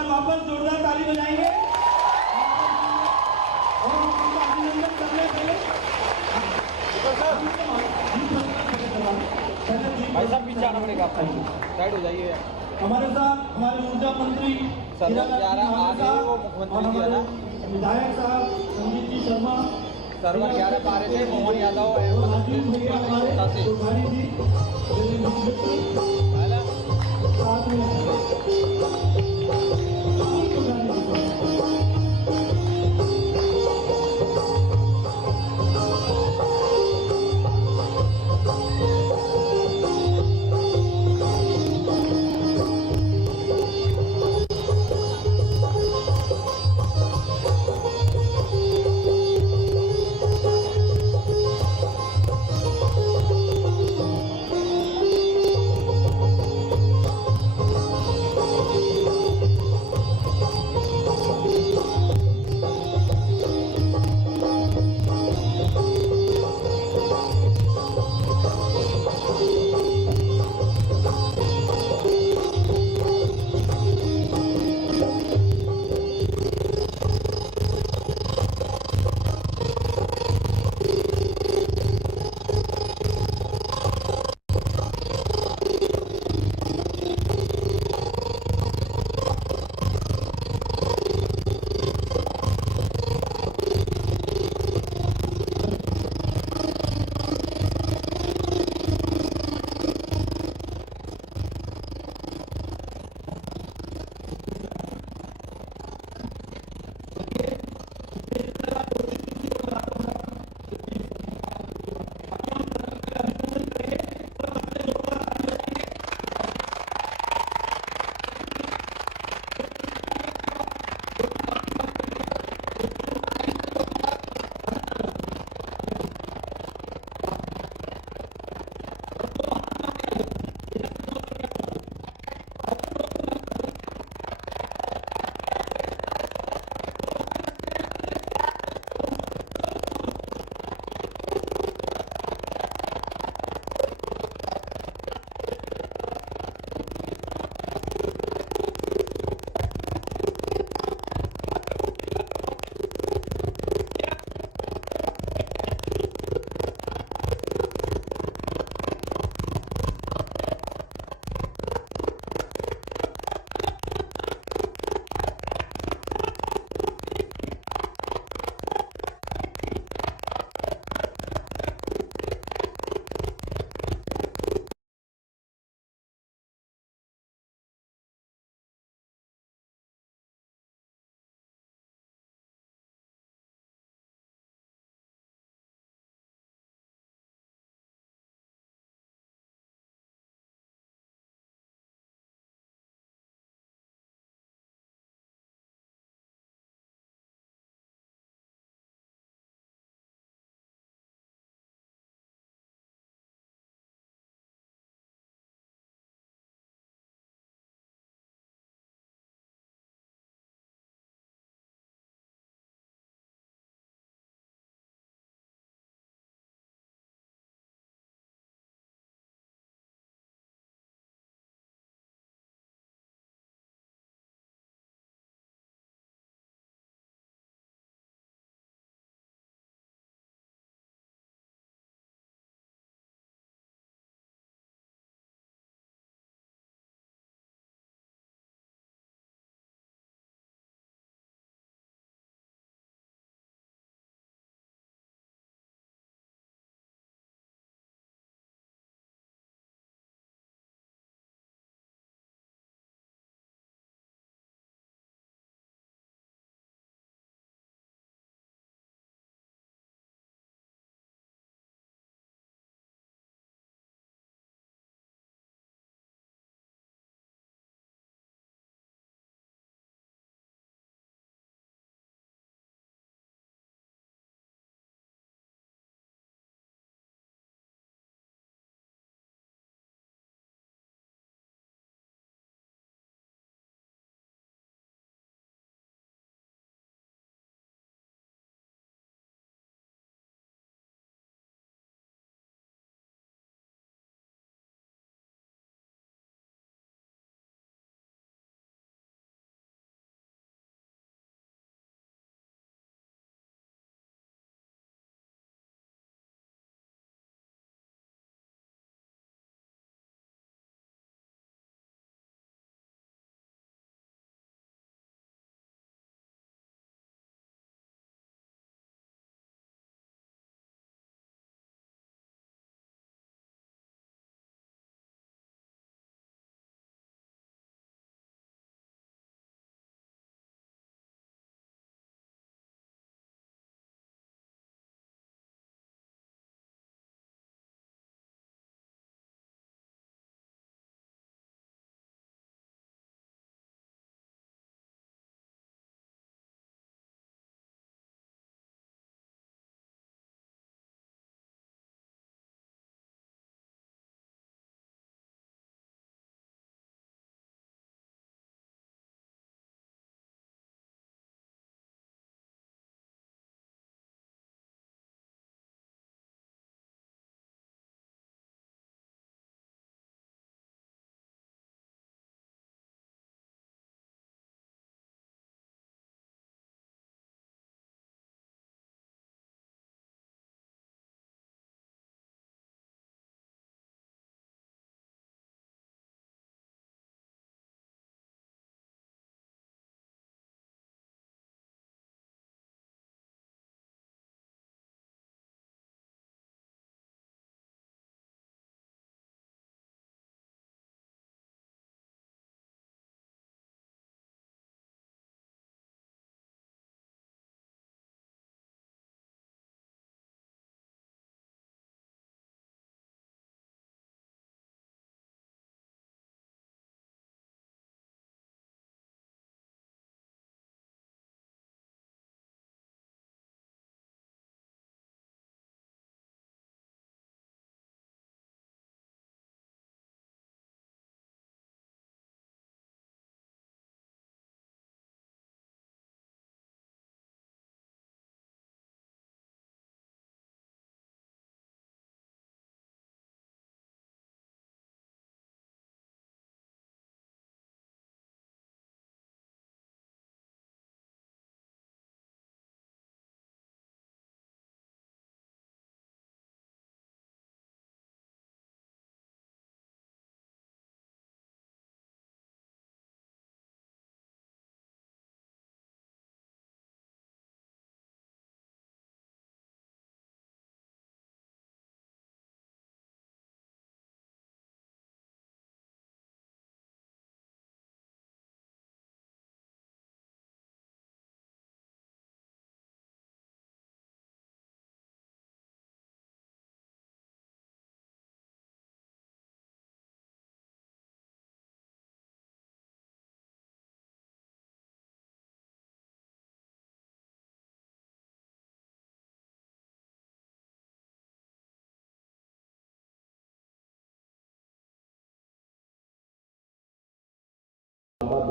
बार वापस जोरदार ताली बजाएंगे और उनका अभिनंदन करने पहले भाई साहब पीछे आना पड़ेगा आपको, साइड हो जाइए। हमारे साथ हमारे ऊर्जा मंत्री सर्वर 11 आगे वो मुख्यमंत्री जी है ना, विधायक साहब संजीत जी शर्मा, सर्वर 11 पा रहे थे, मोहन यादव राजीव भैया हमारे चौधारी जी, साथ में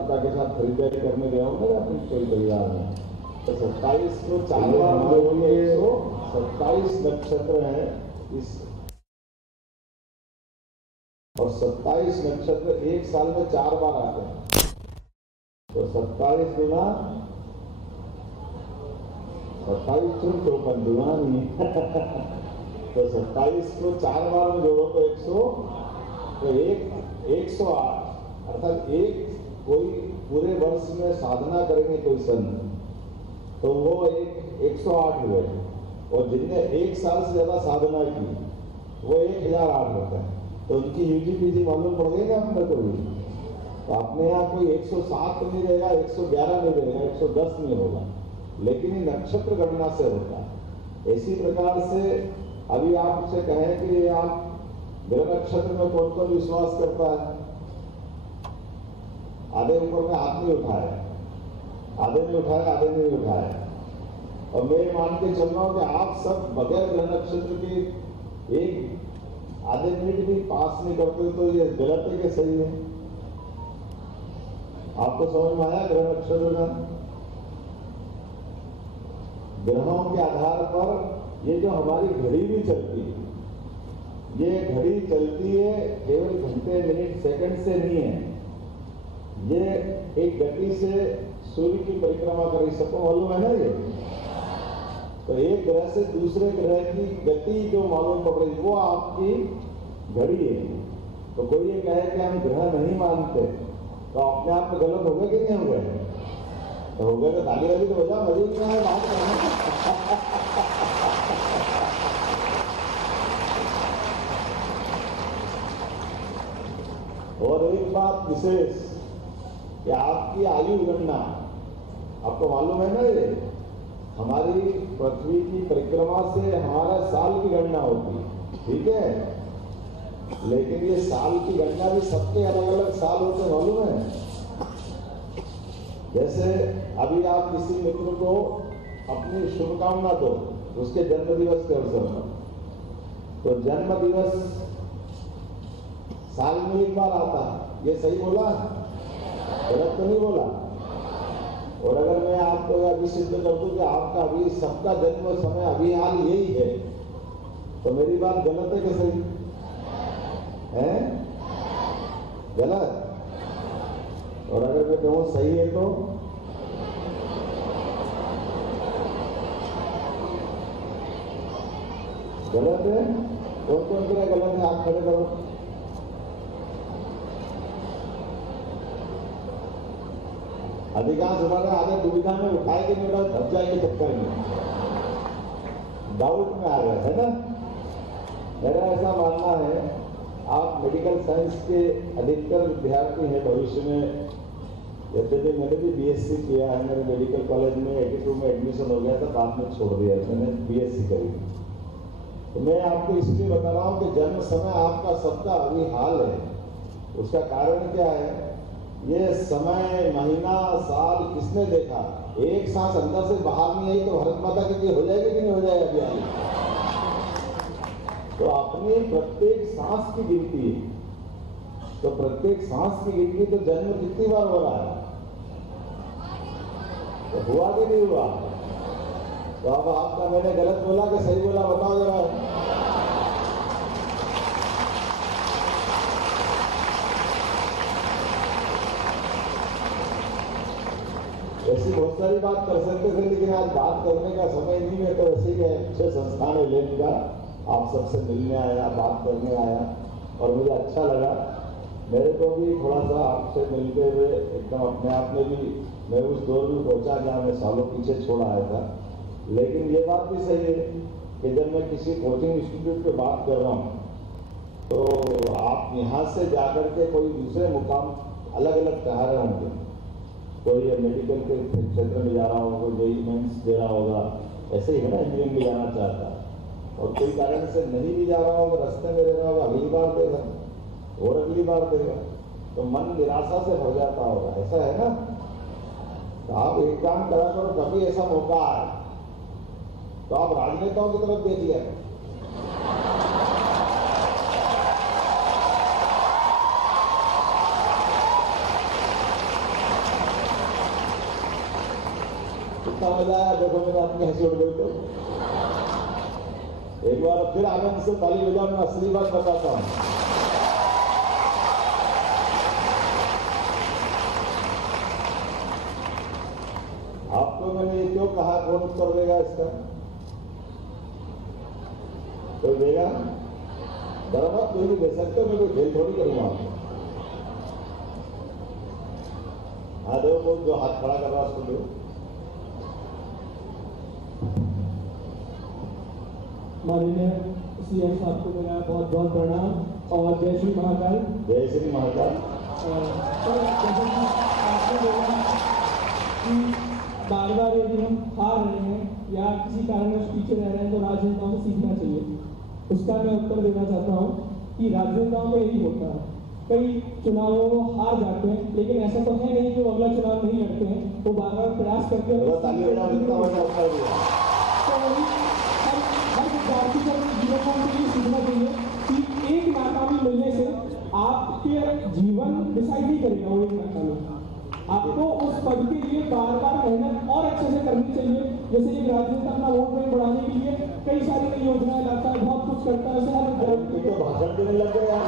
माता के साथ खरीदारी करने गया हूँ ना अपनी कोई परिवार में, तो 27 को 4 बार जोड़ेंगे, 127 नक्षत्र हैं इस, और 27 नक्षत्र एक साल में 4 बार आते हैं, तो 27 गुना 27 चुन 54 दुना नहीं तो 27 को 4 बार में जोड़ो तो 100, तो 108, अर्थात एक कोई पूरे वर्ष में साधना करेंगे कोई संत, तो वो 108 हुए, और जिनने एक साल से ज्यादा साधना की वो 1008 होता है। तो उनकी यूजीपीजी मालूम पड़ गई ना अपने को भी, तो अपने यहाँ कोई 107 नहीं रहेगा, 111 नहीं रहेगा, 110 नहीं होगा, लेकिन ये नक्षत्र गणना से होता है। इसी प्रकार से अभी आपसे कहें कि आप ग्रह नक्षत्र में कौन कौन विश्वास करता है, आधे ऊपर में हाथ नहीं उठाए, आधे नहीं उठाए, आधे नहीं उठाए, और मैं मान के चल रहा हूं कि आप सब बगैर ग्रह नक्षत्र के एक आधे मिनट भी पास नहीं करते, तो ये गलत है कि सही है? आपको समझ में आया ग्रह नक्षत्र का? ग्रहों के आधार पर ये जो हमारी घड़ी भी चलती है, ये घड़ी चलती है केवल घंटे मिनट सेकंड से नहीं है, ये एक गति से सूर्य की परिक्रमा कर रही, सबको मालूम है ना ये? तो एक ग्रह से दूसरे ग्रह की गति जो मालूम पड़ रही वो आपकी घड़ी है। तो कोई ये कहे कि हम ग्रह नहीं मानते, तो अपने आप में गलत हो गए कि नहीं हो गए? तो हो गए तो ताली वाली तो बजा, मजे नहीं आए बात करना। और एक बात विशेष कि आपकी आयु गणना, आपको मालूम है ना, ये हमारी पृथ्वी की परिक्रमा से हमारा साल की गणना होती है, ठीक है? लेकिन ये साल की गणना भी सबके अलग अलग साल होते, मालूम है? जैसे अभी आप किसी मित्र को अपनी शुभकामना दो उसके जन्म दिवस के अवसर पर, तो जन्म दिवस साल में एक बार आता है, ये सही बोला? गलत तो नहीं बोला? और अगर मैं आपको अभी सिद्ध कर दूं कि आपका अभी सबका जन्म समय अभी हाल यही है, तो मेरी बात गलत है कि सही है? गलत? और अगर मैं कहूं सही है तो गलत है? कौन कौन के लिए गलत है? आप खड़े करो। अधिकांश हमारे आगे दुविधा में उठाए कि मेरा धज्जा के चक्कर में डाउट में आ गए, है ना? मेरा ऐसा मानना है, आप मेडिकल साइंस के अधिकतर विद्यार्थी हैं भविष्य में। यद्यपि मैंने भी बीएससी किया है, मेरे मेडिकल कॉलेज में 82 में एडमिशन हो गया था, बाद में छोड़ दिया, मैंने बीएससी करी। तो मैं आपको इसलिए बता रहा हूँ कि जन्म समय आपका सबका अभी हाल है। उसका कारण क्या है? ये समय, महीना, साल किसने देखा? एक सांस अंदर से बाहर नहीं आई तो भारत माता के लिए हो जाएगी कि नहीं हो जाएगा? अभी आगे तो अपनी प्रत्येक सांस की गिनती है, तो प्रत्येक सांस की गिनती तो जन्म कितनी बार हो रहा है? तो हुआ कि नहीं हुआ? तो अब आपका मैंने गलत बोला कि सही बोला, बताओ जरा। ऐसी बहुत सारी बात कर सकते थे, लेकिन आज बात करने का समय नहीं है, तो ऐसे ही अच्छे संस्थान है लेन का, आप सबसे मिलने आया, बात करने आया, और मुझे अच्छा लगा। मेरे को भी थोड़ा सा आपसे मिलते हुए एकदम अपने आप में भी मैं उस दौर में पहुंचा जहाँ मैं सालों पीछे छोड़ आया था। लेकिन ये बात भी सही है कि जब मैं किसी कोचिंग इंस्टीट्यूट पे बात कर रहा हूँ, तो आप यहाँ से जाकर के कोई दूसरे मुकाम अलग अलग चाह रहे होंगे। कोई मेडिकल के क्षेत्र में जा रहा होगा, कोई जेईई मेंस दे रहा होगा, ऐसे ही है ना, इंजीनियरिंग में जाना चाहता है, और कोई कारण से नहीं भी जा रहा होगा, रास्ते में रह रहा होगा, अगली बार देगा और अगली बार देगा, तो मन निराशा से भर जाता होगा, ऐसा है ना? तो आप एक काम करा करो, कभी ऐसा मौका आए तो आप राजनेताओं की तरफ देख लिया। समझ आया, देखो मैंने अपनी हंसी उड़ गई। तो एक बार फिर आनंद से ताली बजाओ, मैं असली बात बताता हूँ। आपको मैंने ये क्यों कहा, कौन उत्तर देगा इसका? कोई देगा? डरा मत, कोई भी दे सकते हो, मैं कोई खेल थोड़ी करूंगा आपको। हाँ दो, कोई जो हाथ खड़ा कर रहा है उसको दो। माननीय सीएम साहब को मेरा बहुत बहुत प्रणाम और जय श्री महाकाल। जय श्री महाकाल। सर, जैसे कि आपने बोला कि बार बार यदि हम हार रहे हैं या किसी कारणवश पीछे रह रहे हैं तो राजनेताओं से सीखना चाहिए। उसका मैं उत्तर देना चाहता हूँ कि राजनेताओं में यही होता है, कई चुनावों में हार जाते हैं, लेकिन ऐसा तो है नहीं कि वो अगला चुनाव नहीं लड़ते हैं, वो बार बार प्रयास करते हैं। हर विद्यार्थी को जीवन में ये सीखना चाहिए कि एक नाकामी मिलने से आपके जीवन डिसाइड नहीं करेगा। वो एक नाकामी आपको उस पद के लिए बार बार मेहनत और अच्छे से करनी चाहिए। जैसे एक राजनेता अपना वोट बैंक बढ़ाने के लिए कई सारी नई योजनाएं लाता है, बहुत कुछ करता है, ऐसे हर भाषण देने लग गए यार।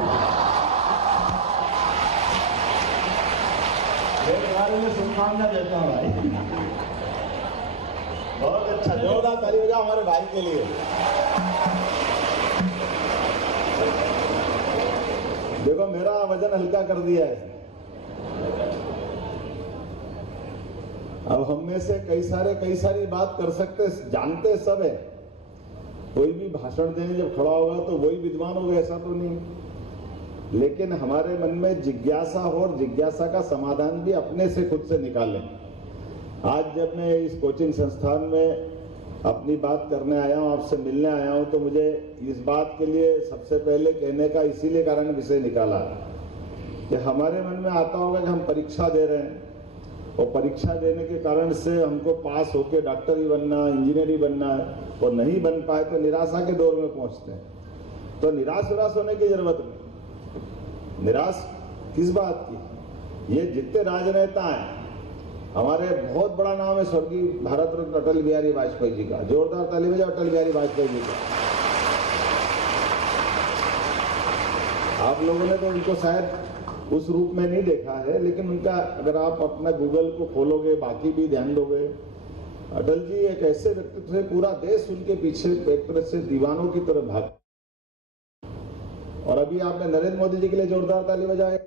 मेरे बारे में शुभकामना देता हूँ भाई। बहुत अच्छा, जोरदार ताली बजाओ हमारे भाई के लिए। देखो मेरा वजन हल्का कर दिया है। अब हम में से कई सारी बात कर सकते, जानते सब है। कोई भी भाषण देने जब खड़ा होगा तो वही विद्वान होगा, ऐसा तो नहीं। लेकिन हमारे मन में जिज्ञासा हो और जिज्ञासा का समाधान भी अपने से खुद से निकालें। आज जब मैं इस कोचिंग संस्थान में अपनी बात करने आया हूँ, आपसे मिलने आया हूँ, तो मुझे इस बात के लिए सबसे पहले कहने का इसीलिए कारण विषय निकाला कि हमारे मन में आता होगा कि हम परीक्षा दे रहे हैं और परीक्षा देने के कारण से हमको पास होके डॉक्टर ही बनना, इंजीनियर ही बनना है, और नहीं बन पाए तो निराशा के दौर में पहुंचते हैं। तो निराश होने की जरूरत नहीं। निराश किस बात की? ये जितने राजनेता हैं, हमारे बहुत बड़ा नाम है स्वर्गीय भारत रत्न अटल बिहारी वाजपेयी जी का। जोरदार ताली बजाओ अटल बिहारी वाजपेयी जी का। आप लोगों ने तो उनको शायद उस रूप में नहीं देखा है, लेकिन उनका अगर आप अपना गूगल को खोलोगे, बाकी भी ध्यान दोगे, अटल जी एक ऐसे व्यक्तित्व थे, पूरा देश उनके पीछे एक तरह से दीवानों की तरह भाग। और अभी आपने नरेंद्र मोदी जी के लिए जोरदार ताली बजाए।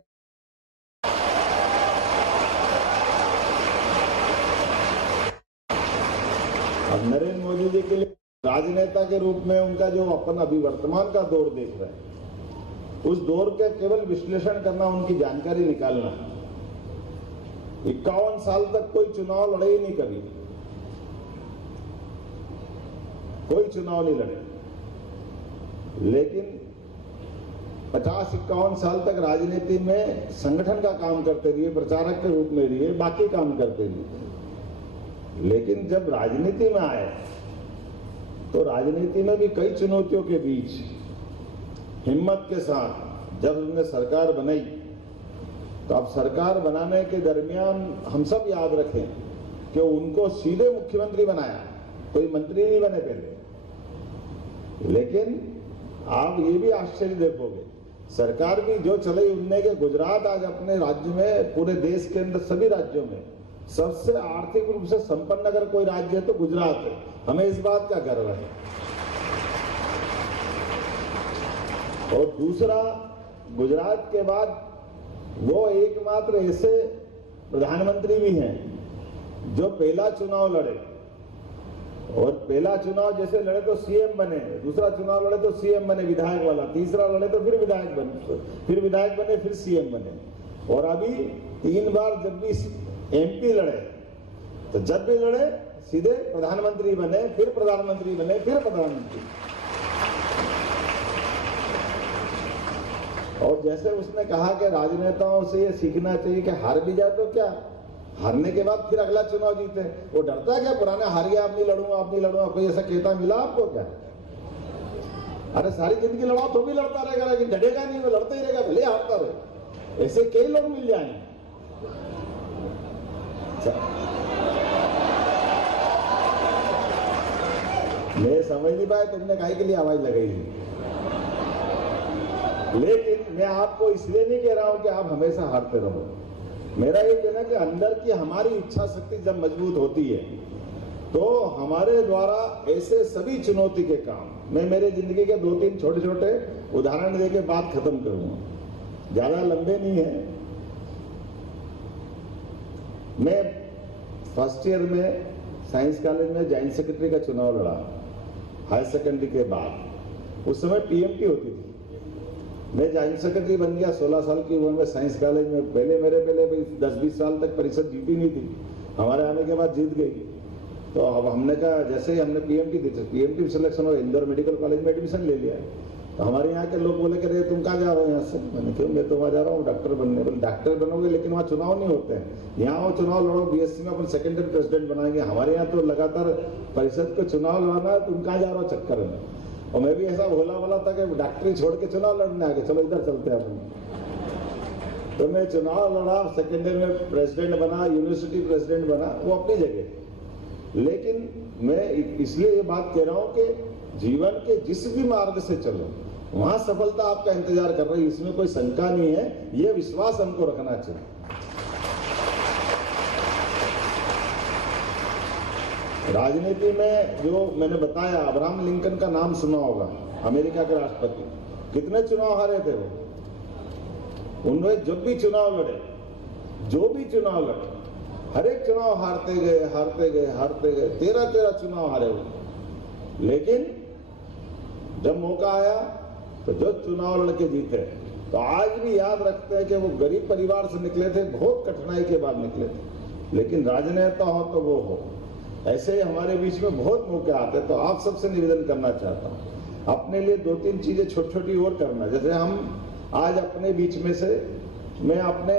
अब नरेंद्र मोदी जी के लिए राजनेता के रूप में उनका जो अपन अभी वर्तमान का दौर देख रहे हैं, उस दौर के केवल विश्लेषण करना, उनकी जानकारी निकालना। 51 साल तक कोई चुनाव लड़े ही नहीं, कभी कोई चुनाव नहीं लड़े, लेकिन 50-51 साल तक राजनीति में संगठन का काम करते रहिए, प्रचारक के रूप में रहिए, बाकी काम करते रहिए। लेकिन जब राजनीति में आए तो राजनीति में भी कई चुनौतियों के बीच हिम्मत के साथ जब उन्होंने सरकार बनाई, तो अब सरकार बनाने के दरमियान हम सब याद रखें कि उनको सीधे मुख्यमंत्री बनाया, कोई मंत्री नहीं बने पहले। लेकिन आप ये भी आश्चर्य देखोगे, सरकार भी जो चलाई उनने के गुजरात आज अपने राज्य में, पूरे देश के अंदर सभी राज्यों में सबसे आर्थिक रूप से संपन्न अगर कोई राज्य है तो गुजरात है। हमें इस बात का गर्व है। और दूसरा, गुजरात के बाद वो एकमात्र ऐसे प्रधानमंत्री भी हैं जो पहला चुनाव लड़े, और पहला चुनाव जैसे लड़े तो सीएम बने, दूसरा चुनाव लड़े तो सीएम बने विधायक वाला, तीसरा लड़े तो फिर विधायक बने, फिर सीएम बने, और अभी 3 बार जब भी एमपी लड़े, तो जब भी लड़े सीधे प्रधानमंत्री बने, फिर प्रधानमंत्री बने, फिर प्रधानमंत्री। और जैसे उसने कहा कि राजनेताओं से ये सीखना चाहिए कि हार भी जाए तो क्या, हारने के बाद फिर अगला चुनाव जीते। वो डरता क्या, पुराना हार गया, अब नहीं लड़ूंगा, कोई ऐसा कहता मिला आपको क्या? अरे सारी जिंदगी लड़ाओ तो भी लड़ता रहेगा, लेकिन डरेगा नहीं, वो लड़ता ही रहेगा, भले हारता रहे। ऐसे कई लोग मिल जाएंगे। मैं समझ नहीं पाया तुमने काहे के लिए आवाज लगाई है। लेकिन मैं आपको इसलिए नहीं कह रहा हूं कि आप हमेशा हारते रहो। मेरा ये कहना कि अंदर की हमारी इच्छा शक्ति जब मजबूत होती है तो हमारे द्वारा ऐसे सभी चुनौती के काम, मैं मेरे जिंदगी के 2-3 छोटे-छोटे उदाहरण देके बात खत्म करूंगा, ज्यादा लंबे नहीं है। मैं फर्स्ट ईयर में साइंस कॉलेज में जॉइंट सेक्रेटरी का चुनाव लड़ा, हायर सेकेंडरी के बाद। उस समय पीएमटी होती थी। मैं जॉइंट सेक्रेटरी बन गया 16 साल की उम्र में साइंस कॉलेज में। पहले 10-20 साल तक परिषद जीती नहीं थी, हमारे आने के बाद जीत गई। तो अब हमने कहा, जैसे ही हमने पीएमटी सिलेक्शन और इंदौर मेडिकल कॉलेज में एडमिशन ले लिया। तो हमारे यहाँ के लोग बोले कि अरे तुम कहाँ जा रहे हो यहाँ से? मैंने क्यों, मैं तो वहाँ जा रहा हूँ डॉक्टर बनने। बोले डॉक्टर बनोगे लेकिन वहाँ चुनाव नहीं होते हैं, यहाँ वो चुनाव लड़ो, बीएससी में अपन सेकेंडरी प्रेसिडेंट बनाएंगे। हमारे यहाँ तो लगातार परिषद को चुनाव लड़ना है, तुम कहाँ जा रहे हो चक्कर में। और मैं भी ऐसा भोला वाला था कि डॉक्टरी छोड़ के चुनाव लड़ने आ गए, चलो इधर चलते हैं अपन। तो मैं चुनाव लड़ा, सेकेंडरी में प्रेसिडेंट बना, यूनिवर्सिटी प्रेसिडेंट बना, वो अपनी जगह। लेकिन मैं इसलिए ये बात कह रहा हूं कि जीवन के जिस भी मार्ग से चलो वहां सफलता आपका इंतजार कर रही है, इसमें कोई शंका नहीं है। ये विश्वास हमको रखना चाहिए। राजनीति में जो मैंने बताया, अब्राहम लिंकन का नाम सुना होगा, अमेरिका के राष्ट्रपति। कितने चुनाव हारे थे वो? उन्होंने जब भी चुनाव लड़े, जो भी चुनाव लड़े, हर एक चुनाव हारते गए। 13 चुनाव हारे वो। लेकिन जब मौका आया तो जो चुनाव लड़के जीते। तो आज भी याद रखते हैं कि वो गरीब परिवार से निकले थे, बहुत कठिनाई के बाद निकले थे। लेकिन राजनेता हो तो वो हो। ऐसे ही हमारे बीच में बहुत मौके आते। तो आप सबसे निवेदन करना चाहता हूँ, अपने लिए 2-3 चीजें छोटी-छोटी और करना। जैसे हम आज अपने बीच में से, मैं अपने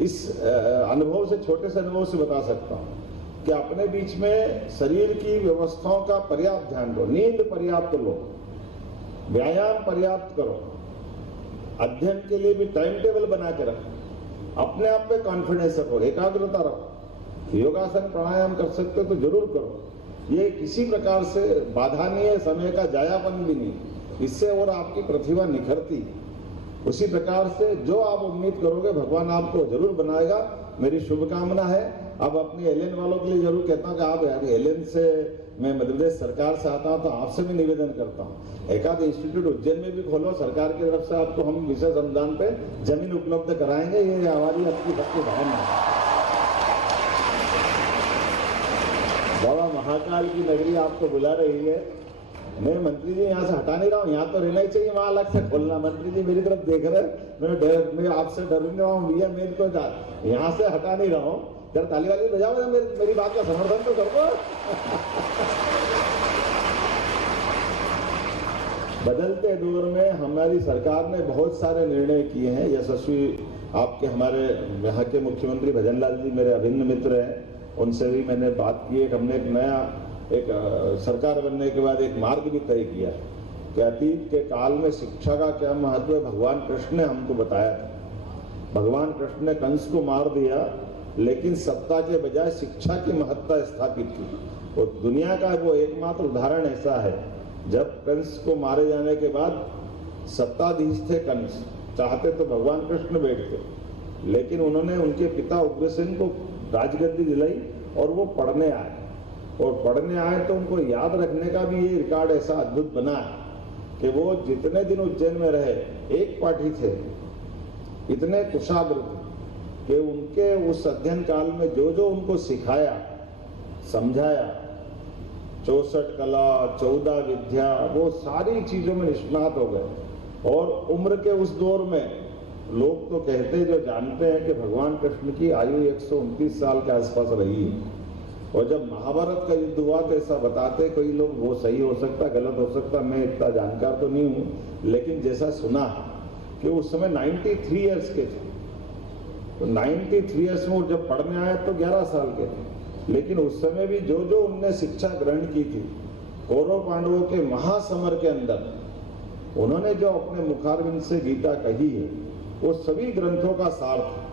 इस अनुभव से, छोटे से अनुभव से बता सकता हूं कि अपने बीच में शरीर की व्यवस्थाओं का पर्याप्त ध्यान दो। नींद पर्याप्त लो, व्यायाम पर्याप्त करो, अध्ययन के लिए भी टाइम टेबल बना के रखो, अपने आप पे कॉन्फिडेंस रखो, एकाग्रता रखो। योगासन प्राणायाम कर सकते हो तो जरूर करो। ये किसी प्रकार से बाधा नहीं है, समय का जायापन भी नहीं, इससे और आपकी प्रतिभा निखरती। उसी प्रकार से जो आप उम्मीद करोगे भगवान आपको जरूर बनाएगा, मेरी शुभकामना है। अब अपनी एलियन वालों के लिए जरूर कहता हूँ कि आप एलियन से, मैं मध्य प्रदेश सरकार से आता हूँ तो आपसे भी निवेदन करता हूँ, एकाध इंस्टीट्यूट उज्जैन में भी खोलो। सरकार की तरफ से आपको हम विशेष अनुदान पे जमीन उपलब्ध कराएंगे। ये हमारी आपकी सबकी भावना है। बाबा महाकाल की नगरी आपको बुला रही है। मैं मंत्री जी यहाँ से हटा नहीं रहा हूँ, यहाँ तो रहना ही चाहिए, वहाँ अलग से खोलना। मंत्री जी मेरी तरफ देख रहे, मैं आपसे डर नहीं रहा हूँ भैया, मैं इनको यहाँ से हटा नहीं रहा हूँ। जरा ताली वाली बजाओ, मेरी बात का समर्थन तो करो। बदलते दौर में हमारी सरकार ने बहुत सारे निर्णय किए हैं यशस्वी। आपके हमारे यहाँ के मुख्यमंत्री भजन लाल जी मेरे अभिन्न मित्र हैं, उनसे भी मैंने बात की। हमने एक नया सरकार बनने के बाद एक मार्ग भी तय किया कि अतीत के काल में शिक्षा का क्या महत्व है, भगवान कृष्ण ने हमको बताया था। भगवान कृष्ण ने कंस को मार दिया, लेकिन सत्ता के बजाय शिक्षा की महत्ता स्थापित की। और दुनिया का वो एकमात्र उदाहरण ऐसा है, जब कंस को मारे जाने के बाद सत्ताधीश थे कंस, चाहते तो भगवान कृष्ण बैठते, लेकिन उन्होंने उनके पिता उग्रसेन को राजगद्दी दिलाई और वो पढ़ने आए। और पढ़ने आए तो उनको याद रखने का भी ये रिकॉर्ड ऐसा अद्भुत बना है कि वो जितने दिन उज्जैन में रहे, एक पाठी थे, इतने कुशाग्र थे कि उनके उस अध्ययन काल में जो जो उनको सिखाया, समझाया, 64 कला, 14 विद्या, वो सारी चीजों में निष्णात हो गए। और उम्र के उस दौर में लोग तो कहते, जो जानते हैं, कि भगवान कृष्ण की आयु 129 साल के आसपास रही है। और जब महाभारत का युद्ध हुआ तो ऐसा बताते कोई लोग, वो सही हो सकता, गलत हो सकता, मैं इतना जानकार तो नहीं हूँ, लेकिन जैसा सुना कि उस समय 93 इयर्स के थे। तो 93 इयर्स में जब पढ़ने आए तो 11 साल के थे। लेकिन उस समय भी जो जो उनने शिक्षा ग्रहण की थी, कौरव पांडवों के महासमर के अंदर उन्होंने जो अपने मुखारविंद से गीता कही है, वो सभी ग्रंथों का सार था।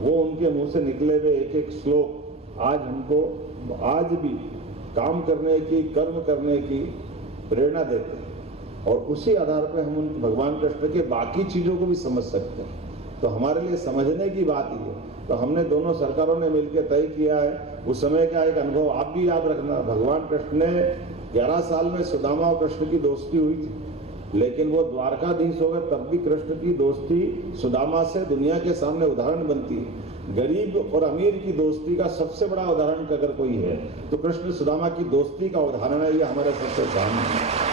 वो उनके मुंह से निकले हुए एक एक श्लोक आज हमको, आज भी काम करने की, कर्म करने की प्रेरणा देते हैं, और उसी आधार पर हम उन भगवान कृष्ण के बाकी चीजों को भी समझ सकते हैं। तो हमारे लिए समझने की बात ही है। तो हमने दोनों सरकारों ने मिलकर तय किया है, उस समय का एक अनुभव आप भी याद रखना, भगवान कृष्ण ने 11 साल में सुदामा और कृष्ण की दोस्ती हुई थी, लेकिन वो द्वारकाधीश हो गए तब भी कृष्ण की दोस्ती सुदामा से दुनिया के सामने उदाहरण बनती है। गरीब और अमीर की दोस्ती का सबसे बड़ा उदाहरण अगर कोई है तो कृष्ण सुदामा की दोस्ती का उदाहरण है। ये हमारे सबसे सामने है।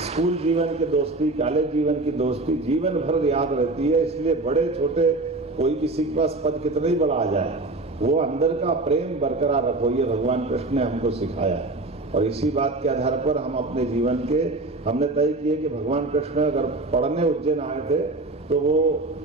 स्कूल जीवन की दोस्ती, कॉलेज जीवन की दोस्ती जीवन भर याद रहती है। इसलिए बड़े छोटे कोई किसी के पास पद कितना ही बड़ा आ जाए, वो अंदर का प्रेम बरकरार रखो, ये भगवान कृष्ण ने हमको सिखाया। और इसी बात के आधार पर हम अपने जीवन के हमने तय किए कि भगवान कृष्ण अगर पढ़ने उज्जैन आए थे तो वो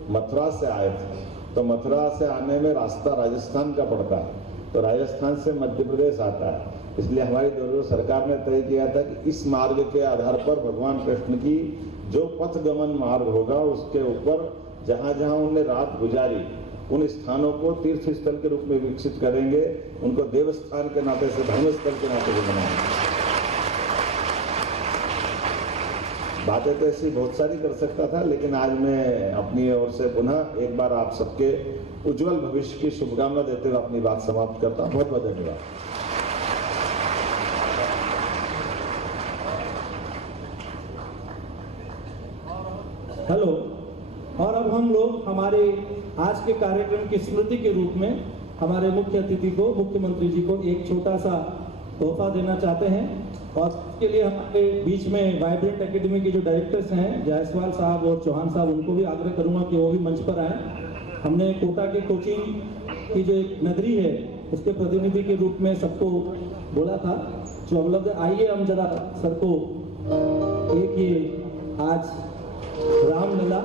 मथुरा से आए थे, तो मथुरा से आने में रास्ता राजस्थान का पड़ता है, तो राजस्थान से मध्य प्रदेश आता है। इसलिए हमारी दोनों सरकार ने तय किया था कि इस मार्ग के आधार पर भगवान कृष्ण की जो पथगमन मार्ग होगा उसके ऊपर जहां जहां उन्होंने रात गुजारी उन स्थानों को तीर्थ स्थल के रूप में विकसित करेंगे, उनको देवस्थान के नाते से धर्मस्थल के नाते से बनाएंगे। बातें तो ऐसी बहुत सारी कर सकता था, लेकिन आज मैं अपनी ओर से पुनः एक बार आप सबके उज्जवल भविष्य की शुभकामना देते हुए अपनी बात समाप्त करता हूँ। बहुत बहुत धन्यवाद। हेलो। और अब हम लोग हमारे आज के कार्यक्रम की स्मृति के रूप में हमारे मुख्य अतिथि को, मुख्यमंत्री जी को एक छोटा सा तोहफा देना चाहते हैं। और इसके लिए हमारे बीच में वाइब्रेंट एकेडमी के जो डायरेक्टर्स हैं जायसवाल साहब और चौहान साहब, उनको भी आग्रह करूंगा कि वो भी मंच पर आए। हमने कोटा के कोचिंग की जो एक नगरी है उसके प्रतिनिधि के रूप में सबको बोला था, जो हम लोग आइए हम जरा सर को एक ये आज रामलला